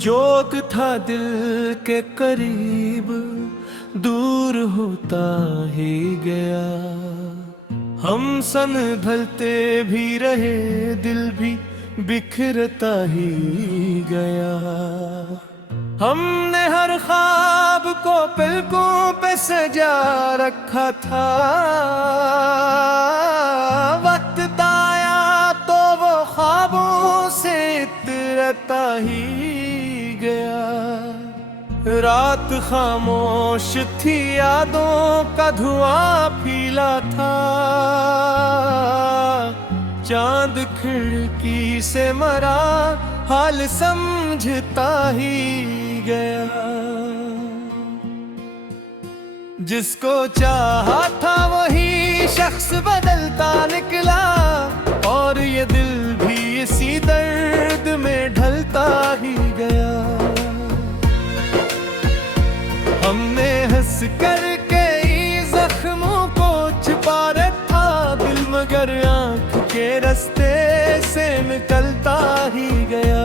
जोत था दिल के करीब, दूर होता ही गया। हम सन ढलते भी रहे, दिल भी बिखरता ही गया। हमने हर ख्वाब को पलकों पे सजा रखा था, वक्त आया तो वो ख्वाबों से इतरता ही गया। रात खामोश थी, यादों का धुआं फैला था। चांद खिड़की से मरा, हाल समझता ही गया। जिसको चाहा था वही शख्स बदलता निकला, और ये दिल भी इसी दर्द में ढलता ही गया। हमने हंस कर कई जख्मों को छिपा रखा दिल, मगर आंख के रास्ते से निकलता ही गया।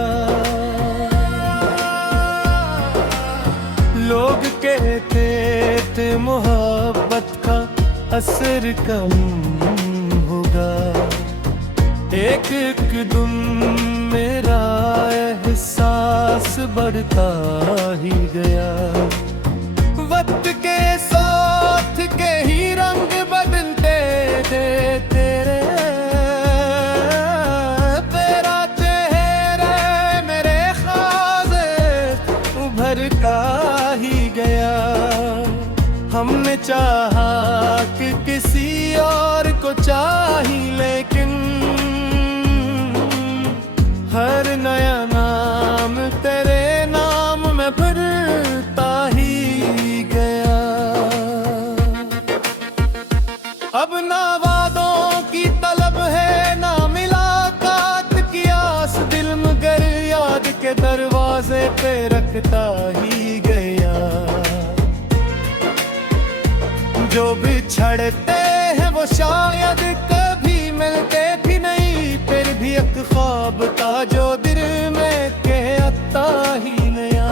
लोग कहते थे मोहब्बत का असर कम होगा, एक एक दिन मेरा एहसास बढ़ता ही गया। वक्त के साथ के ही रंग बदलते थे तेरे, तेरा चेहरा मेरे ख्वाबे उभर का ही गया। हमने चाहा कि किसी और को चाही, लेकिन हर नया नाम तेरे नाम में भरता ही गया। अब ना वादों की तलब है, ना मुलाकात की आस, दिल मगर याद के दरवाजे पे रखता ही गया। जो बिछड़ते हैं वो शायद कभी मिलते भी नहीं, फिर भी एक ख्वाब था जो दिल में कहता ही नया।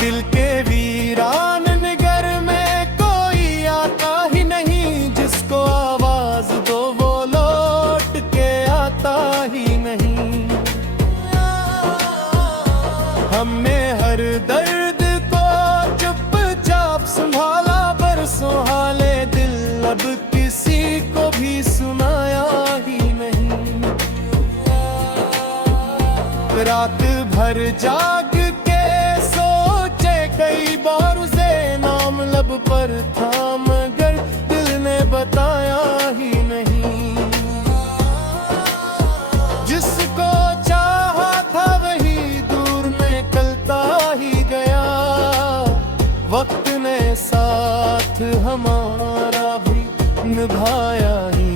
दिल के वीरान निगर में कोई आता ही नहीं, जिसको आवाज दो वो लौट के आता ही नहीं। हमने हर दर्द को चुपचाप संभाला, बरसों हाले दिल अब किसी को भी सुनाया ही नहीं। रात भर जाग के सोचे कई बार उसे, नाम लब पर था मगर दिल ने बताया ही नहीं। जिसको चाहा था वही दूर निकलता ही गया। वक्त ने साथ हमारा भी निभाया ही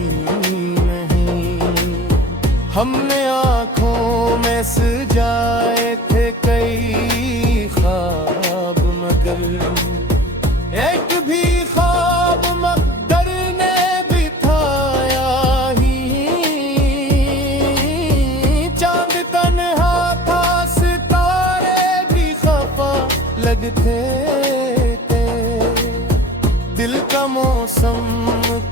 नहीं। हमने आँखों में सजाए थे कई ख्वाब, मगर एक भी ख्वाब मकदर ने बिठाया ही। चांद तन्हा था, सितारे भी खफा लगते थे। दिल का मौसम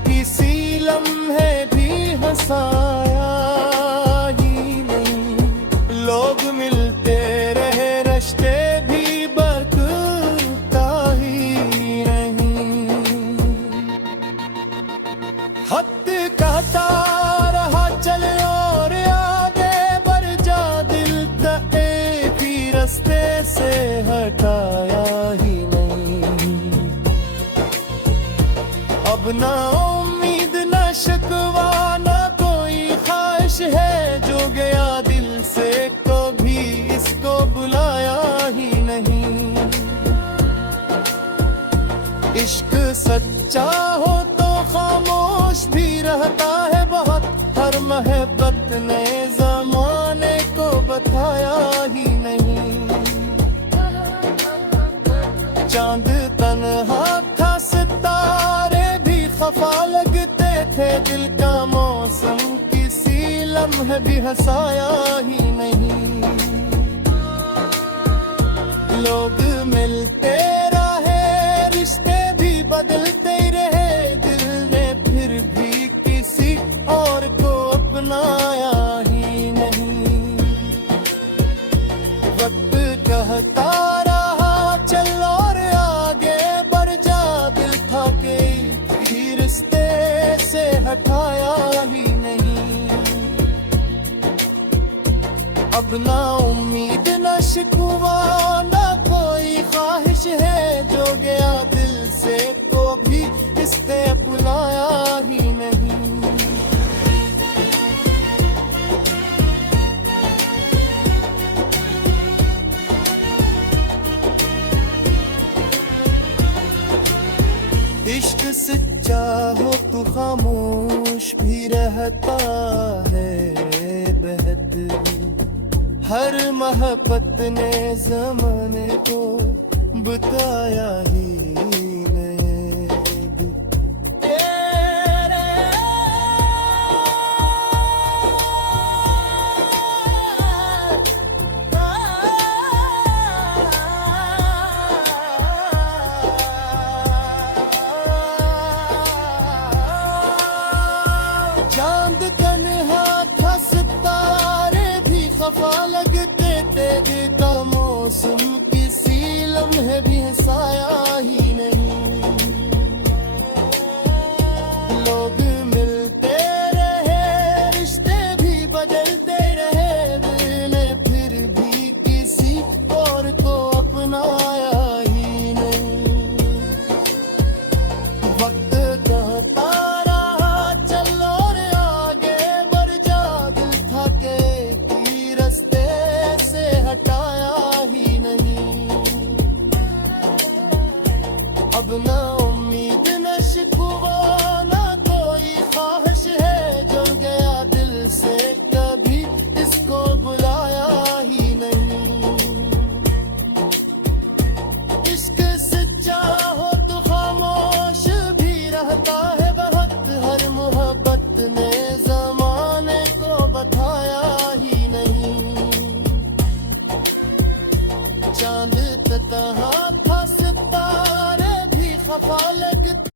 किसी लम्हे भी हंसाया ही नहीं। लोग मिलते रहे, रिश्ते भी बरकता ही नहीं। खत कहता रहा चल और आगे बढ़ जा, दिल का एक ही रास्ते से हटाया ही नहीं। अब ना उम्मीद ना शिकवा ना कोई ख्वाहिश है, जो गया दिल से कभी इसको बुलाया ही नहीं। इश्क सच्चा हो तो खामोश भी रहता है बहुत, हर मोहब्बत ने ज़माने को बताया ही नहीं। चांद तन्हा था, सितारे भी खफा लगते थे। दिल का मौसम किसी लम्हे लम्हे भी हंसाया ही नहीं। लोग मिलते रहे, रिश्ते भी बदलते ही रहे, दिल ने फिर भी किसी और को अपनाया ही नहीं। वक्त कहता रहा चल और आगे बढ़ जा, दिल था कि रिश्ते से हटाया ही नहीं। अब ना उम्मीद न शिकवा ना कोई ख्वाहिश है, जो गया दिल से को भी किसने बुलाया ही नहीं। इश्क सच्चा हो तो खामोश भी रहता है बेहतर। हर मोहब्बत ने ज़माने को बताया ही नहीं। चांद तन्हा था, सितारे भी खफा लगते, तेरे का मौसम किसी लम्हे भी हंसाया ही नहीं। लोग मिलते रहे, रिश्ते भी बदलते रहे, दिल ने फिर भी किसी और को अपनाया ही नहीं। वक्त कहता रहा चल और आगे बढ़ जा, दिल था कि रास्ते से हटाया ही नहीं। अब ना उम्मीद न शिकवा